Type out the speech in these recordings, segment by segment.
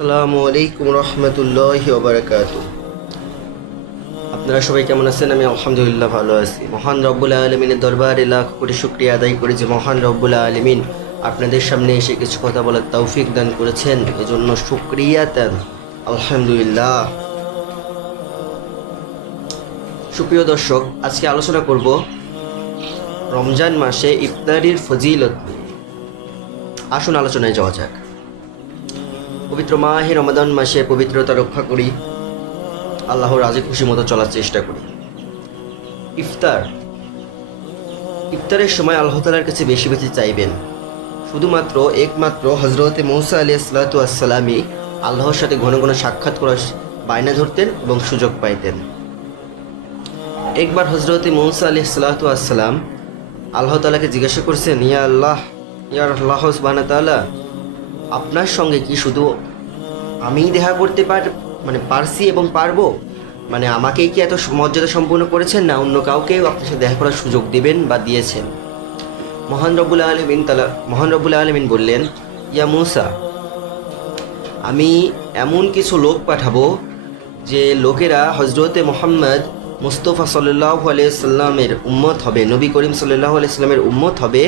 আসসালামু আলাইকুম রহমতুল্লাহ বারকাত আপনারা সবাই কেমন আছেন? আমি আলহামদুলিল্লাহ ভালো আছি। মহান রব্বুল আলমিনের দরবারে লাখ কোটি শুক্রিয়া আদায় করি যে মহান রব্বুল আলমিন আপনাদের সামনে এসে কিছু কথা বলার তৌফিক দান করেছেন। এজন্য শুক্রিয়া দেন। আলহামদুলিল্লাহ। সুপ্রিয় দর্শক, আজকে আলোচনা করব রমজান মাসে ইফতারির ফজিলত আসুন আলোচনায় যাওয়া যাক। পবিত্র মাহে রমাদান মাসে পবিত্রতা রক্ষা করি। আল্লাহ রাজি খুশি মতো চলার চেষ্টা করি। ইফতার। ইফতারের সময় আল্লাহ তালার কাছে বেশি বেশি চাইবেন। শুধুমাত্র একমাত্র হজরতে মৌসা আলী আসসালামই আল্লাহর সাথে ঘন ঘন সাক্ষাৎ করার বায়না ধরতেন এবং সুযোগ পাইতেন। একবার হজরতে মৌসা আলী আসসালাম আল্লাহ তালাকে জিজ্ঞাসা করছেন, ইয়া আল্লাহ ইয়া আল্লাহ সুবাহ তাআলা আপনার সঙ্গে কি শুধু আমিই দেখা করতে পার মানে পারছি এবং পারব? মানে আমাকেই কি এত মর্যাদা সম্পূর্ণ করেছেন না অন্য কাউকেও আপনার সাথে দেখা করার সুযোগ দিবেন বা দিয়েছেন? মহান রব্বুল আলমিন তালা, মহান রব্বুল আলমিন বললেন, ইয়া মুসা, আমি এমন কিছু লোক পাঠাবো যে লোকেরা হজরতে মোহাম্মদ মুস্তফা সাল্লাহ আলাইসাল্লামের উম্মত হবে, নবী করিম সাল্লাহ আলাইসাল্লামের উম্মত হবে,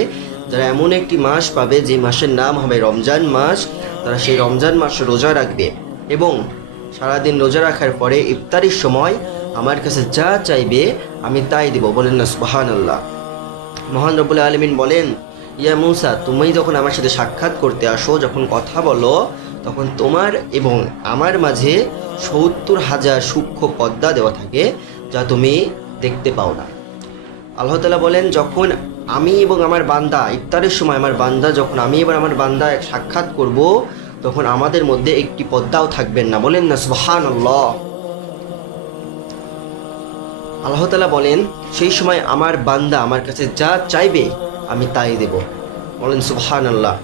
যারা এমন একটি মাস পাবে যে মাসের নাম হবে রমজান মাস, তারা সেই রমজান মাস রোজা রাখবে এবং সারাদিন রোজা রাখার পরে ইফতারির সময় আমার কাছে যা চাইবে আমি তাই দেব। বলেন না সুবাহান আল্লাহ মহান রব্বুল আলমিন বলেন, ইয়া মুসা, তুমি যখন আমার সাথে সাক্ষাৎ করতে আসো, যখন কথা বলো, তখন তোমার এবং আমার মাঝে সত্তর হাজার সূক্ষ্ম পদ্মা দেওয়া থাকে। যা তুমি দেখতে পাও না। আল্লাহ তালা বলেন, যখন আমি এবং আমার বান্দা, ইফতারের সময় আমার বান্দা, যখন আমি এবার আমার বান্দা সাক্ষাৎ করব, তখন আমাদের মধ্যে একটি পদ্মাও থাকবেন না। বলেন না সুহান আল্লাহ আল্লাহ তালা বলেন, সেই সময় আমার বান্দা আমার কাছে যা চাইবে, আমি তাই দেব। বলেন সুবহান আল্লাহ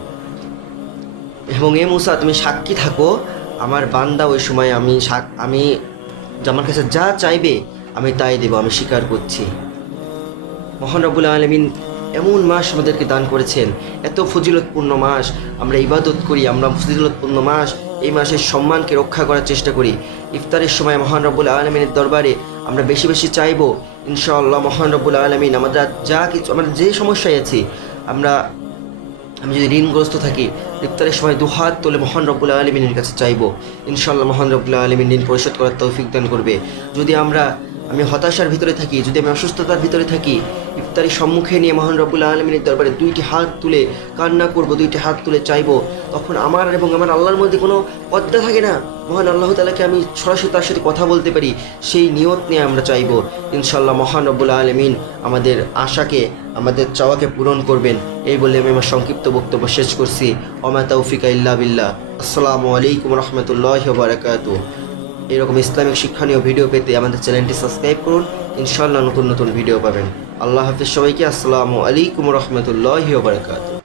এবং এ মুসা, তুমি সাক্ষী থাকো, আমার বান্দা ওই সময় আমি আমি আমার কাছে যা চাইবে আমি তাই দেব, আমি স্বীকার করছি। মহান রব্বুল আলমিন এমন মাস আমাদেরকে দান করেছেন। এত ফজিলতপূর্ণ মাস, আমরা ইবাদত করি, আমরা ফজিলতপূর্ণ মাস, এই মাসের সম্মানকে রক্ষা করার চেষ্টা করি। ইফতারের সময় মহান রব্বুল আলমিনের দরবারে আমরা বেশি বেশি চাইব, ইনশাআল্লাহ মহান রব্বুল আলমিন আমরা যা কিছু, আমরা যে সমস্যায় আছি, আমরা, আমি যদি ঋণগ্রস্ত থাকি, ইফতারের সময় দুহাত তোলে মহান রব্বুল আলমিনের কাছে চাইব। ইনশাল্লাহ মহান রব্বুল আলমিন ঋণ পরিশোধ করার তৌফিক দান করবে। যদি আমরা আমি হতাশার ভিতরে থাকি। যদি আমি অসুস্থতার ভিতরে থাকি, ইফতারি সম্মুখে নিয়ে মহান রব্বুল আলমিনের দরবারে দুইটি হাত তুলে কান্না করব, দুইটি হাত তুলে চাইব, তখন আমার এবং আমার আল্লাহর মধ্যে কোনো পদ্মা থাকে না। মহান আল্লাহ তালাকে আমি সরাসরি তার সাথে কথা বলতে পারি, সেই নিয়ত নিয়ে আমরা চাইব। ইনশাল্লাহ মহান রব্বুল আলমিন আমাদের আশাকে, আমাদের চাওয়াকে পূরণ করবেন। এই বলে আমি আমার সংক্ষিপ্ত বক্তব্য শেষ করছি। অমা তৌফিকা ইল্লা বিল্লাহ। আসসালামু আলাইকুম রহমতুল্লাহ বারাকাতু এরকম ইসলামিক শিক্ষণীয় ভিডিও পেতে আমাদের চ্যানেলটি সাবস্ক্রাইব করুন। ইনশাল্লাহ নতুন নতুন ভিডিও পাবেন। আল্লাহ হাফিজ সবাইকে, আসসালামু আলাইকুম রহমতুল্লাহ বারাকাতু